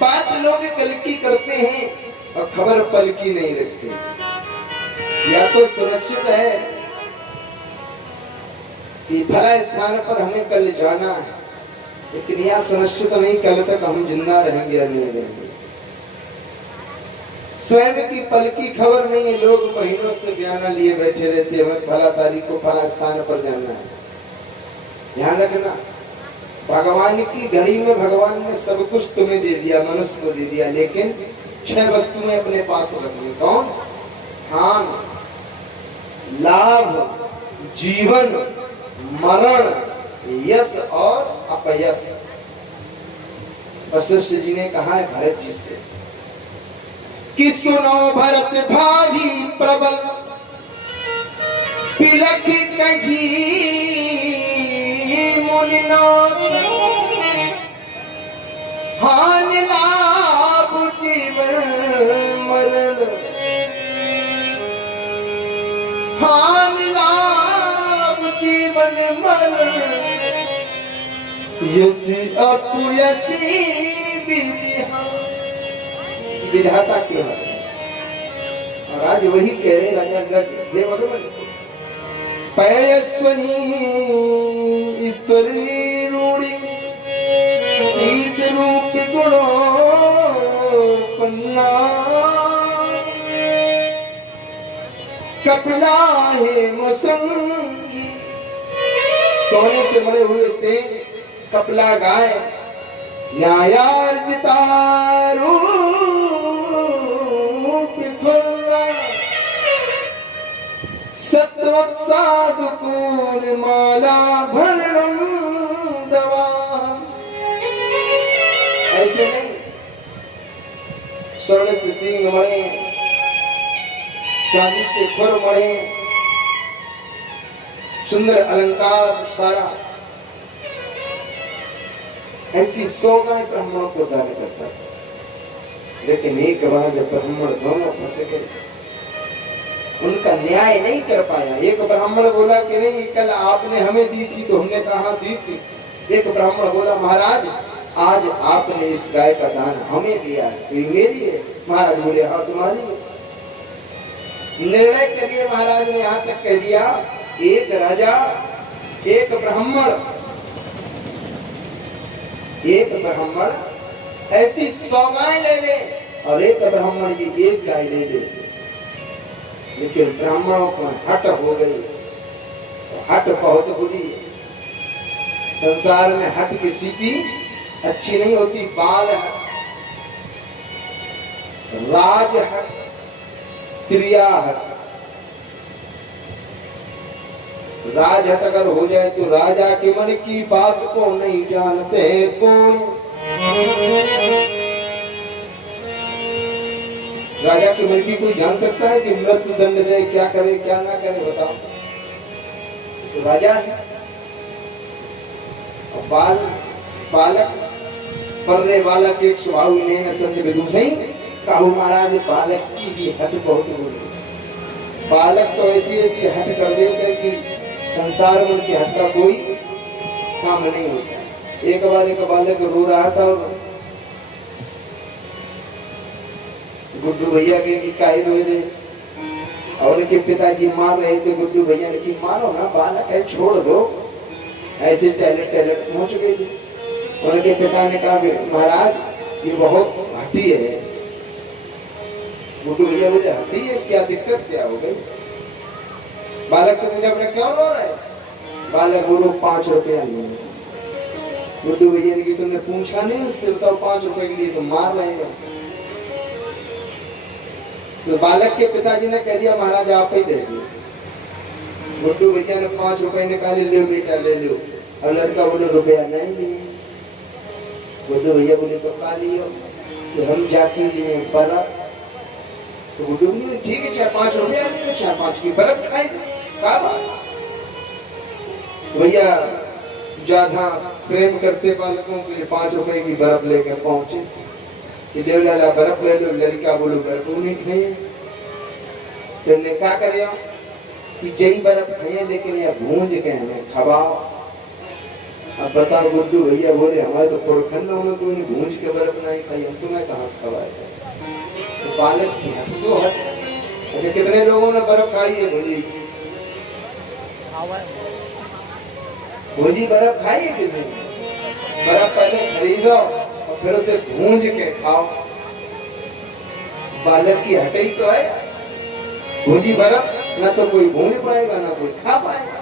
बात लोग कल की करते हैं और खबर पल की नहीं रखते। या तो सुनिश्चित है कि फला स्थान पर हमें कल जाना है, लेकिन यह सुनिश्चित नहीं कल तक हम जिंदा रहेंगे या नहीं रहेंगे। स्वयं की पल की खबर नहीं है, लोग महीनों से बयाना लिए बैठे रहते हैं, हमें फला तारीख को फला स्थान पर जाना है। ध्यान रखना, भगवान की घड़ी में भगवान ने सब कुछ तुम्हें दे दिया, मनुष्य को दे दिया, लेकिन 6 वस्तुएं अपने पास रखनी। कौन? खान, लाभ, जीवन, मरण, यश और अपयश। वशिष्ठ जी ने कहा है भरत जी से कि सुनो भरत भाभी प्रबल पिलक कही मुनिनाथ, हान लाभ जीवन मरण, हान लाभ जीवन मरण, यसी अपयसी विधिहा। विधाता के हाथ में। और आज वही कह रहे राजा देवगमन, पयस्वनी स्तरी रूढ़ी सीत रूप गुणों पन्ना, कपिला है मुसंगी। सोने से मड़े हुए से कपिला गाय, न्यायार्जिता सत्वत् साधुपूर माला भरणम दवा। ऐसे नहीं, स्वर्ण से सींग मड़े, चांदी से खुर मड़े, सुंदर अलंकार सारा, ऐसी 100 गाय ब्राह्मणों को दान करता था। लेकिन एक बार जब ब्राह्मण दोनों फंस गए, उनका न्याय नहीं कर पाया। एक ब्राह्मण बोला कि नहीं, कल आपने हमें दी थी तो हमने कहा दी थी। एक ब्राह्मण बोला, महाराज आज आपने इस गाय का दान हमें दिया है, तो ये मेरी है। महाराज बोले, हाँ तुम्हारी है। निर्णय के लिए महाराज ने यहाँ तक कह दिया, एक राजा, एक ब्राह्मण ऐसी 100 गाय ले ले और एक ब्राह्मण जी 1 गाय ले ले। लेकिन ब्राह्मणों को हट हो गई। हट बहुत बुरी है। संसार में हट किसी की अच्छी नहीं होती। बाल हट, राज हट, क्रिया हट। राज हट अगर हो जाए तो राजा के मन की बात को नहीं जानते कोई। राजा के मन की कोई जान सकता है कि मृत्यु दंड दे, क्या करे क्या ना करे? बताओ। तो राजा है। बालक पर्रे बालक एक स्वभाव में न संत विदुषई काहू। महाराज बालक की भी हट बहुत बुरी। बालक तो ऐसी ऐसी हट कर देते कि संसार में उनकी हट का कोई काम नहीं होता। एक बार एक बालक रो रहा था और गुड्डू भैया के काहे रो रहे, और उनके पिताजी मार रहे थे। गुड्डू भैया ने कि मारो ना, बालक है, छोड़ दो। ऐसे टैलेंट पहुंच गए थे। उनके पिता ने कहा, महाराज ये बहुत हठी है। गुड्डू भैया बोले, हठी है? क्या दिक्कत क्या हो गई? बालक से पूछा, अपने क्यों रो रहे? बालक बोलो, 5 रुपया नहीं। गुड्डू भैया ने कि तुमने पूछा नहीं उससे, बताओ 5 रुपए के लिए तो मार रहे हो। तो बालक के पिताजी ने कह दिया, महाराज आप ही दे दिए। गुड्डू भैया ने 5 रुपए निकाले, ले बेटा ले लो। और लड़का बोले, रुपया नहीं लिए। गुड्डू भैया बोले, तो का लियो? तो हम जाके लिए बर्फ। तो गुड्डू भैया ठीक है, 4-5 रुपया नहीं तो 4-5 की बर्फ खाए। क्या बात? भैया ज्यादा प्रेम करते बालकों से 5 रुपए की बर्फ लेकर पहुंचे कि ले लाला बर्फ ले लो। लड़का बोलो, बर्फ नहीं खाए। तो ने क्या करे कि जई बर्फ खाए, लेकिन यह भूंज के हमें खवाओ। अब बताओ गुड्डू भैया बोले हमारे तो पुरखंडों में कोई भूंज के बर्फ नहीं खाई, हम तुम्हें कहाँ से खवाए? तो बालक की हट तो हट। अच्छा कितने लोगों ने बर्फ खाई है भूंजी की? भूंजी बर्फ खाई है किसी ने? बर्फ पहले खरीदो और फिर उसे भूंज के खाओ। बालक की हट ही तो है। भूंजी बर्फ ना तो कोई भूंज पाएगा ना कोई खा पाएगा।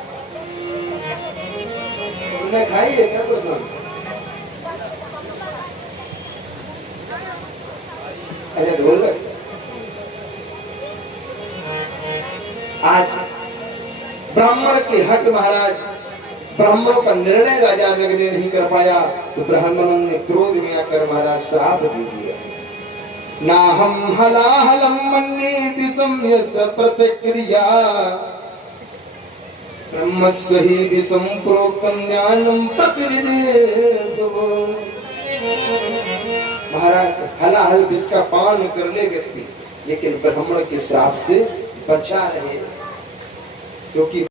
तुमने खाई है क्या कुछ? अच्छा ढोलक आज ब्राह्मण की हट महाराज, ब्राह्मणों का निर्णय राजा ने नहीं कर पाया तो ब्राह्मणों ने क्रोध में आकर महाराज श्राप दे दिया। ना हम हलाहलम मन्ये विषम्य प्रतिक्रिया ब्रह्मस्वहि विषम प्रोक्तम ज्ञानम प्रतिविदेव। महाराज हलाहल विष का पान कर ले व्यक्ति, लेकिन ब्राह्मण के श्राप से बचा रहे, क्योंकि